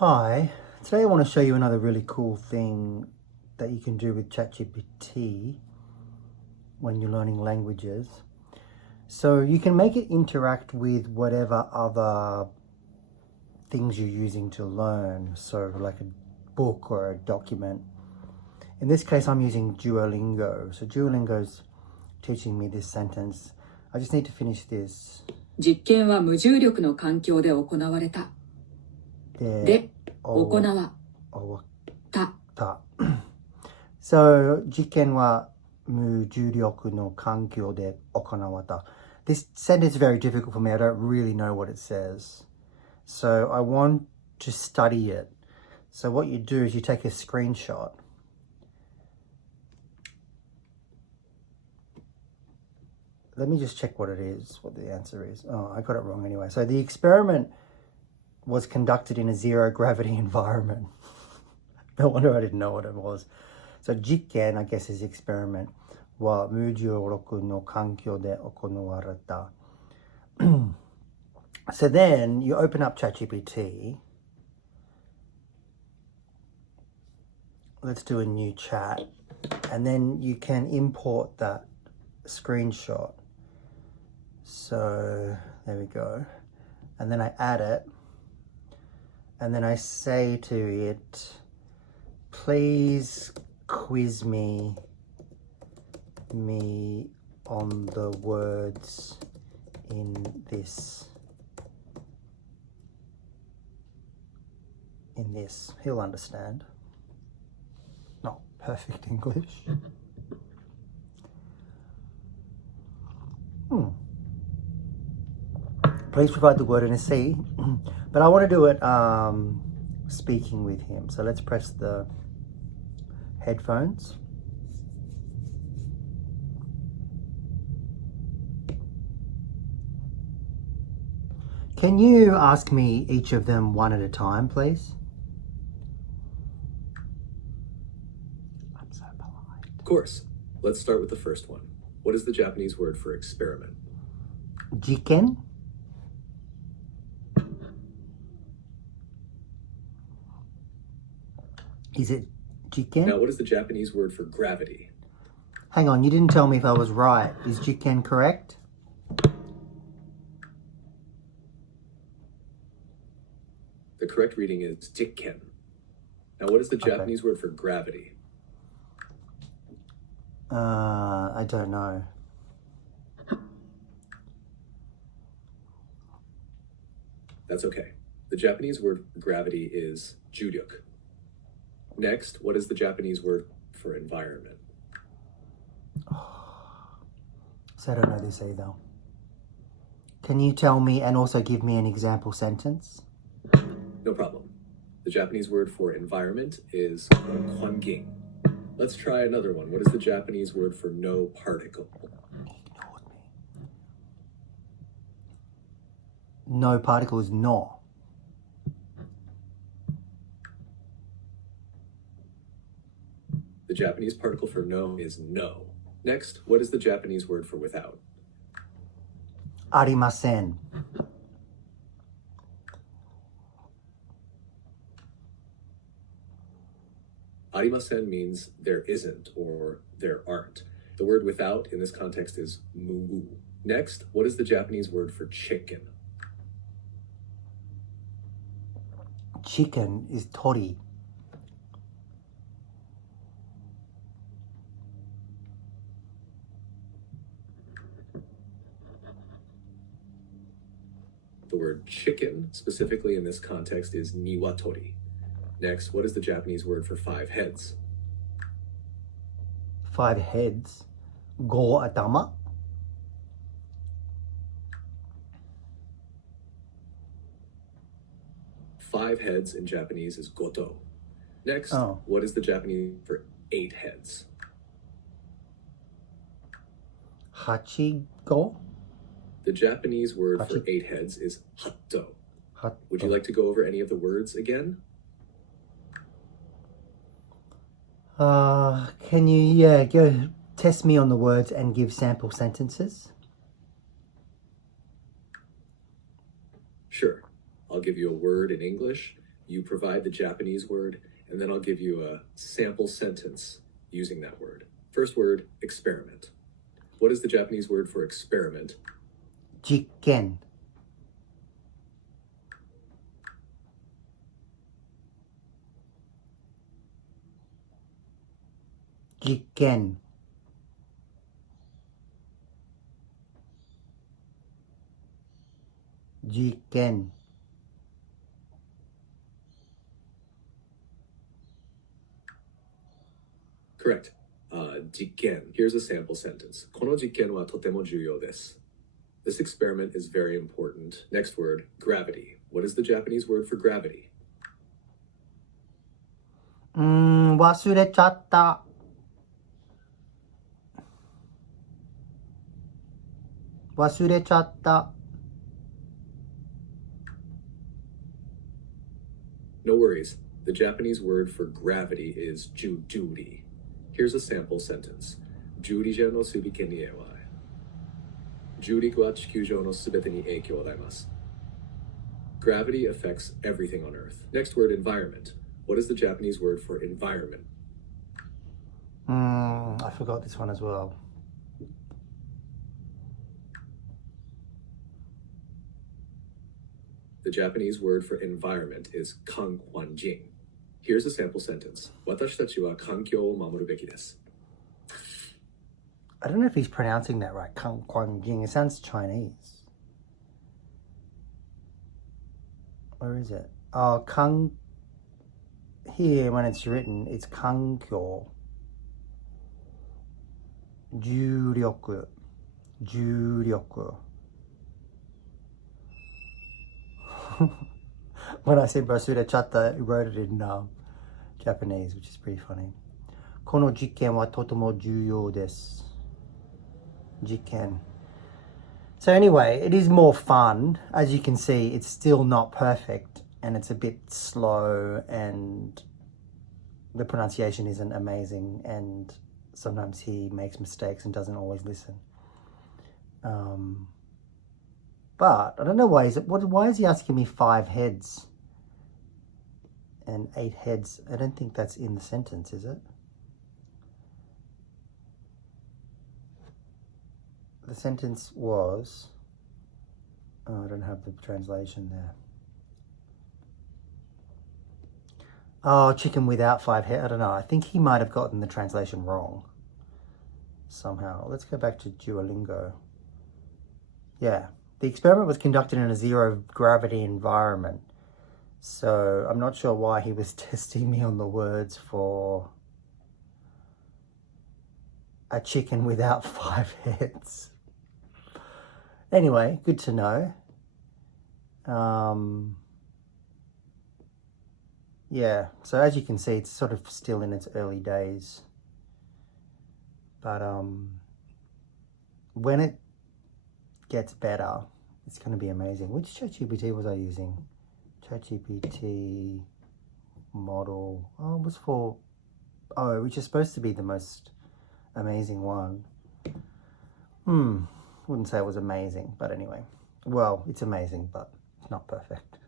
Hi, today I want to show you another really cool thing that you can do with Chatgpt when you're learning languages. So you can make it interact with whatever other things you're using to learn, so like a book or a document. In this case, I'm using Duolingo. So Duolingo's teaching me this sentence. I just need to finish this. 実験は無重力の環境で行われた。で、行わた。So, 実験は無重力の環境で行われた. This sentence is very difficult for me. I don't really know what it says. So I want to study it. So what you do is you take a screenshot. Let me just check what it is, what the answer is. Oh, I got it wrong anyway. So the experiment was conducted in a zero gravity environment. No wonder I didn't know what it was. So 実験, I guess, is experiment. は無重力の環境で行われた. So then you open up ChatGPT. Let's do a new chat. And then you can import that screenshot. So there we go. And then I add it. And then I say to it, please quiz me on the words in this. He'll understand. Not perfect English. Please provide the word in a C. But I want to do it speaking with him. So let's press the headphones. Can you ask me each of them one at a time, please? I'm so polite. Of course. Let's start with the first one. What is the Japanese word for experiment? Jiken? Is it jiken? Now, what is the Japanese word for gravity? Hang on, you didn't tell me if I was right. Is jiken correct? The correct reading is jikken. Now, what is the Japanese word for gravity? I don't know. That's okay. The Japanese word for gravity is juryuk. Next, what is the Japanese word for environment? So I don't know this either. Can you tell me and also give me an example sentence? No problem. The Japanese word for environment is hwanging. Let's try another one. What is the Japanese word for no particle? Ignored me. No particle is no. The Japanese particle for no is no. Next, what is the Japanese word for without? Arimasen. Arimasen means there isn't or there aren't. The word without in this context is mu. Next, what is the Japanese word for chicken? Chicken is tori. The word chicken, specifically in this context, is niwatori. Next, what is the Japanese word for 5 heads? 5 heads. Go atama. Five heads in Japanese is goto. Next, what is the Japanese for 8 heads? Hachigo. The Japanese word for 8 heads is hatto. Would you like to go over any of the words again? Can you, go test me on the words and give sample sentences? Sure. I'll give you a word in English. You provide the Japanese word, and then I'll give you a sample sentence using that word. First word, experiment. What is the Japanese word for experiment? 実験 実験 実験 Correct. 実験. Here's a sample sentence. この実験はとても重要です. This experiment is very important. Next word, gravity. What is the Japanese word for gravity? 忘れちゃった忘れちゃった No worries. The Japanese word for gravity is jujuri. Here's a sample sentence. 重力のすべてに弱い。重力は地球上のすべてに影響を与えます。Gravity affects everything on Earth. Next word, environment. What is the Japanese word for environment? I forgot this one as well. The Japanese word for environment is kankwanjin. Here's a sample sentence. 私たちは環境を守るべきです。I don't know if he's pronouncing that right. Kang Kwang Jing. It sounds Chinese. Where is it? Oh, Kang. Here, when it's written, it's Kankyo. Juryoku. Juryoku. When I said Basura Chata, he wrote it in Japanese, which is pretty funny. Kono jiken wa totomo juyou desu. Jiken. So anyway, it is more fun. As you can see, it's still not perfect and it's a bit slow and the pronunciation isn't amazing and sometimes he makes mistakes and doesn't always listen. But I don't know why why is he asking me 5 heads and 8 heads? I don't think that's in the sentence, is it? The sentence was, I don't have the translation there. Oh, chicken without 5 heads. I don't know. I think he might have gotten the translation wrong somehow. Let's go back to Duolingo. Yeah. The experiment was conducted in a zero gravity environment. So I'm not sure why he was testing me on the words for a chicken without 5 heads. Anyway, good to know. Yeah, so as you can see, it's sort of still in its early days. But when it gets better, it's going to be amazing. Which Chatgpt was I using? Chatgpt model. Oh, it was for... Oh, which is supposed to be the most amazing one. Wouldn't say it was amazing, but anyway. Well, it's amazing, but it's not perfect.